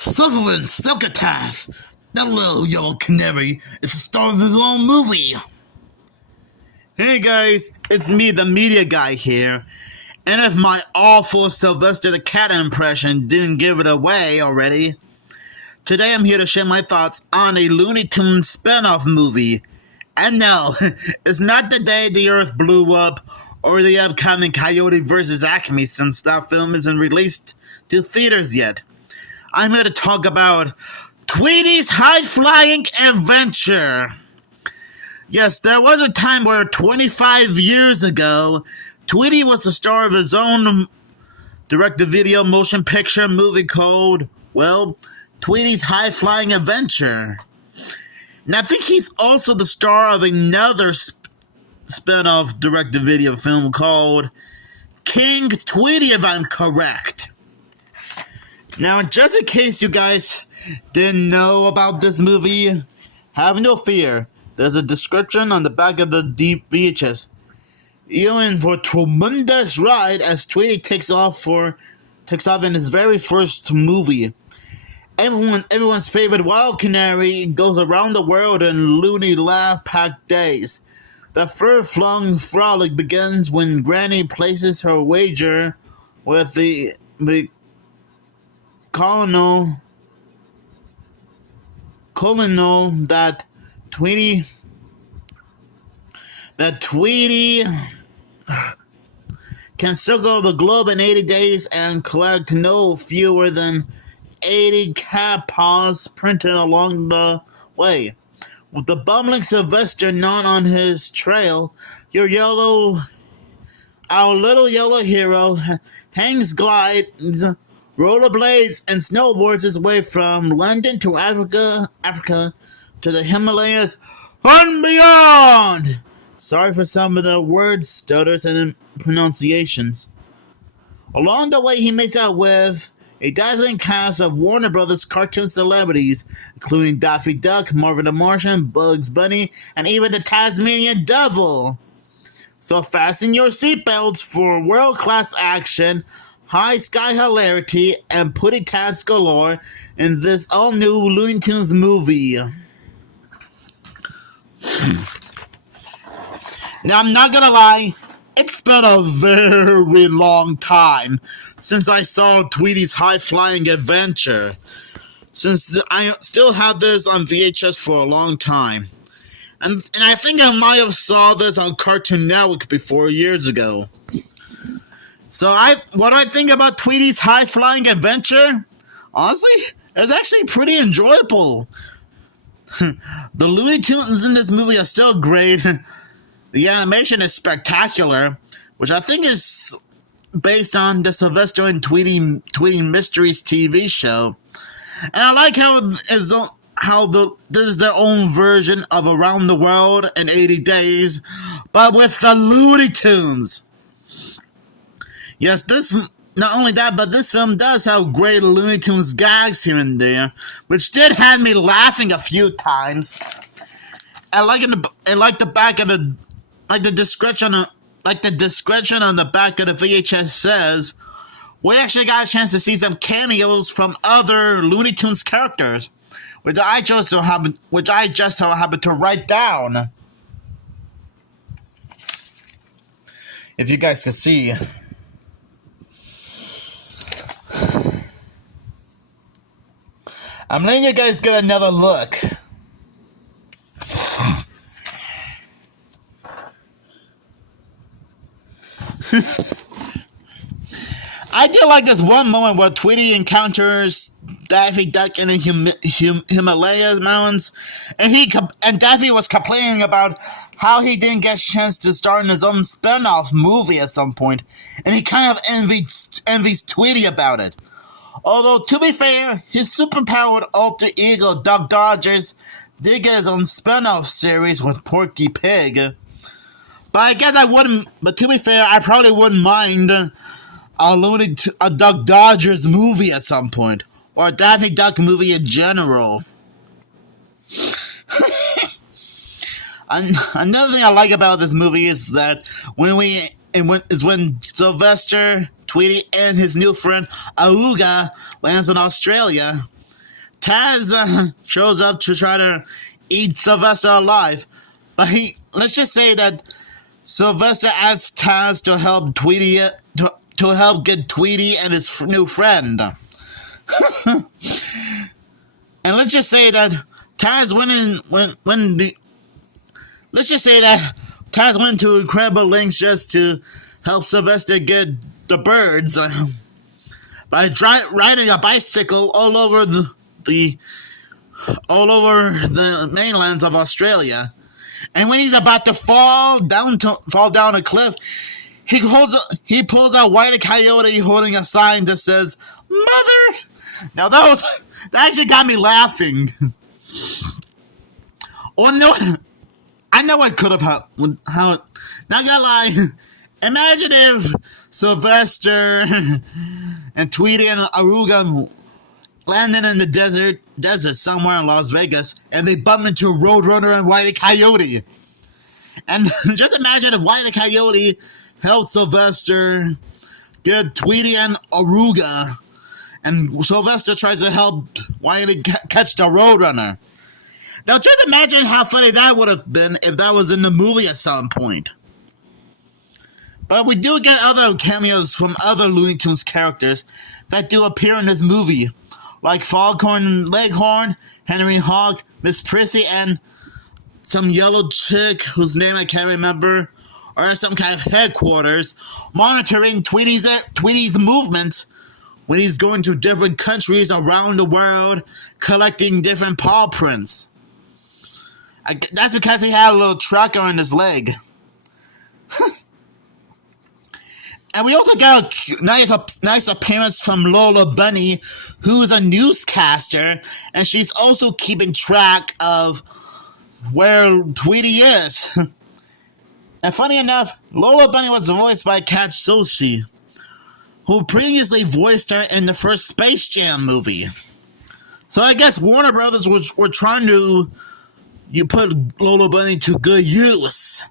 Suffering Succotash, that little yellow canary, is the star of his own movie. Hey guys, it's me, the media guy here. And if my awful Sylvester the Cat impression didn't give it away already, today I'm here to share my thoughts on a Looney Tunes spin-off movie. And no, it's not the day the Earth blew up or the upcoming Coyote vs. Acme, since that film isn't released to theaters yet. I'm here to talk about Tweety's high-flying adventure. Yes, there was a time where 25 years ago, Tweety was the star of his own direct-to-video motion picture movie called, well, Tweety's High-Flying Adventure. Now, I think he's also the star of another spin-off direct-to-video film called King Tweety, if I'm correct. Now, just in case you guys didn't know about this movie, have no fear. There's a description on the back of the VHS. You're in for a tremendous ride as Tweety takes off in his very first movie. Everyone's favorite wild canary goes around the world in Looney laugh-packed days. The fur-flung frolic begins when Granny places her wager with the colonel that Tweety can circle the globe in 80 days and collect no fewer than 80 cat paws printed along the way. With the bumbling Sylvester not on his trail, our little yellow hero hangs glides, rollerblades, and snowboards his way from London to Africa to the Himalayas and beyond. Sorry for some of the word stutters and pronunciations. Along the way, he makes out with a dazzling cast of Warner Brothers cartoon celebrities, including Daffy Duck, Marvin the Martian, Bugs Bunny, and even the Tasmanian Devil. So fasten your seatbelts for world-class action, high-sky hilarity, and putty tats galore in this all-new Looney Tunes movie. Now, I'm not gonna lie, it's been a very long time since I saw Tweety's high-flying adventure. I still have this on VHS for a long time. And I think I might have saw this on Cartoon Network before years ago. So what I think about Tweety's high-flying adventure, honestly, it's actually pretty enjoyable. The Looney Tunes in this movie are still great. The animation is spectacular, which I think is based on the Sylvester and Tweety Mysteries TV show. And I like this is their own version of Around the World in 80 Days, but with the Looney Tunes. Yes, not only that, but this film does have great Looney Tunes gags here and there, which did have me laughing a few times. And the description on the back of the VHS says, we actually got a chance to see some cameos from other Looney Tunes characters, which I just so happened to write down. If you guys can see. I'm letting you guys get another look. I did like this one moment where Tweety encounters Daffy Duck in the Himalayas mountains, and Daffy was complaining about how he didn't get a chance to star in his own spin-off movie at some point, and he kind of envies Tweety about it. Although, to be fair, his superpowered alter ego, Duck Dodgers, did get his own spin-off series with Porky Pig. But to be fair, I probably wouldn't mind a Duck Dodgers movie at some point. Or a Daffy Duck movie in general. Another thing I like about this movie is that when Sylvester, Tweety, and his new friend Auga lands in Australia, Taz shows up to try to eat Sylvester alive, but let's just say that Sylvester asks Taz to help Tweety to help get Tweety and his new friend. And let's just say that Taz went to incredible lengths just to help Sylvester get the birds by riding a bicycle all over the mainlands of Australia. And when he's about to fall down a cliff, he pulls out Wile E. Coyote holding a sign that says "Mother." Now that actually got me laughing. Oh no, I know what could have happened. Not gonna lie, imagine if Sylvester and Tweety and Aruga landed in the desert somewhere in Las Vegas, and they bump into Roadrunner and Wile E. Coyote. And just imagine if Wile E. Coyote helped Sylvester get Tweety and Aruga, and Sylvester tries to help Wile E. catch the Roadrunner. Now just imagine how funny that would have been if that was in the movie at some point. But we do get other cameos from other Looney Tunes characters that do appear in this movie, like Foghorn and Leghorn, Henry Hawk, Miss Prissy, and some yellow chick whose name I can't remember, or some kind of headquarters, monitoring Tweety's movements when he's going to different countries around the world, collecting different paw prints. That's because he had a little tracker on his leg. And we also got a nice appearance from Lola Bunny, who's a newscaster, and she's also keeping track of where Tweety is. And funny enough, Lola Bunny was voiced by Kat Soshi, who previously voiced her in the first Space Jam movie. So I guess Warner Brothers were trying to put Lola Bunny to good use.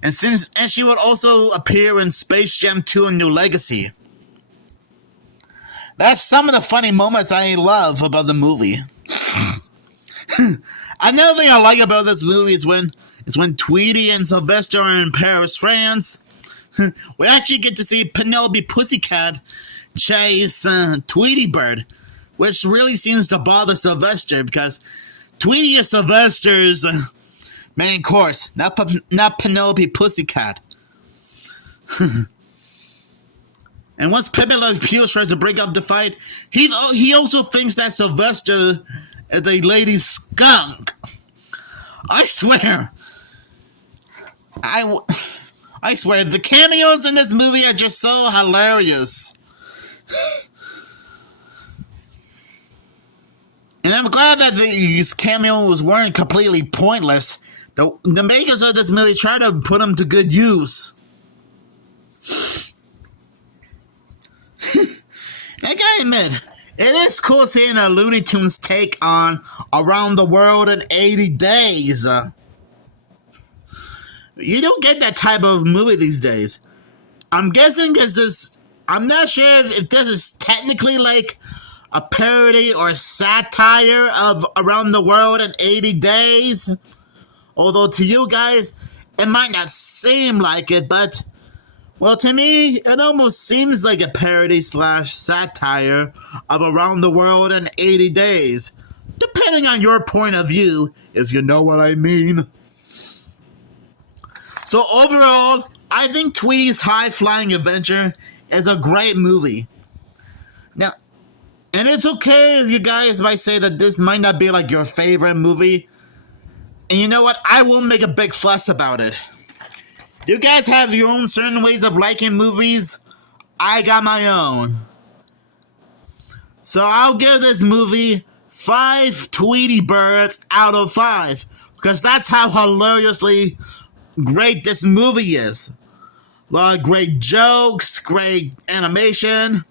And she would also appear in Space Jam 2: A New Legacy. That's some of the funny moments I love about the movie. Another thing I like about this movie is when Tweety and Sylvester are in Paris, France. We actually get to see Penelope Pussycat chase Tweety Bird, which really seems to bother Sylvester because Tweety is Sylvester's main course, not Penelope Pussycat. And once Pepe Le Pew tries to break up the fight, he also thinks that Sylvester is a lady skunk. I swear, the cameos in this movie are just so hilarious. And I'm glad that these cameos weren't completely pointless. The makers of this movie tried to put them to good use. I gotta admit, it is cool seeing a Looney Tunes take on Around the World in 80 Days. You don't get that type of movie these days. I'm guessing I'm not sure if this is technically like a parody or satire of Around the World in 80 Days. Although to you guys, it might not seem like it, but, well, to me, it almost seems like a parody / satire of Around the World in 80 Days. Depending on your point of view, if you know what I mean. So overall, I think Tweety's High Flying Adventure is a great movie. Now, and it's okay if you guys might say that this might not be like your favorite movie. And you know what? I won't make a big fuss about it. You guys have your own certain ways of liking movies. I got my own. So I'll give this movie 5 Tweety Birds out of 5. Because that's how hilariously great this movie is. A lot of great jokes, great animation.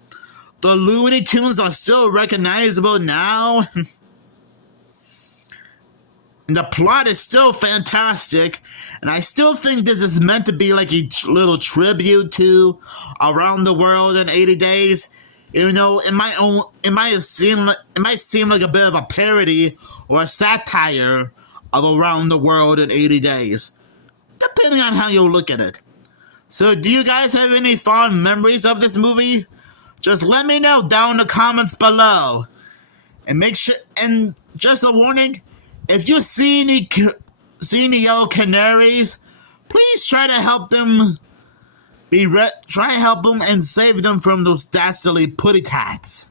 The Looney Tunes are still recognizable now. And the plot is still fantastic, and I still think this is meant to be like a little tribute to Around the World in 80 Days. Even though it might seem like a bit of a parody or a satire of Around the World in 80 Days, depending on how you look at it. So, do you guys have any fond memories of this movie? Just let me know down in the comments below. And make sure, and just a warning, if you see any yellow canaries, please try to help them. Try to help them and save them from those dastardly putty tats.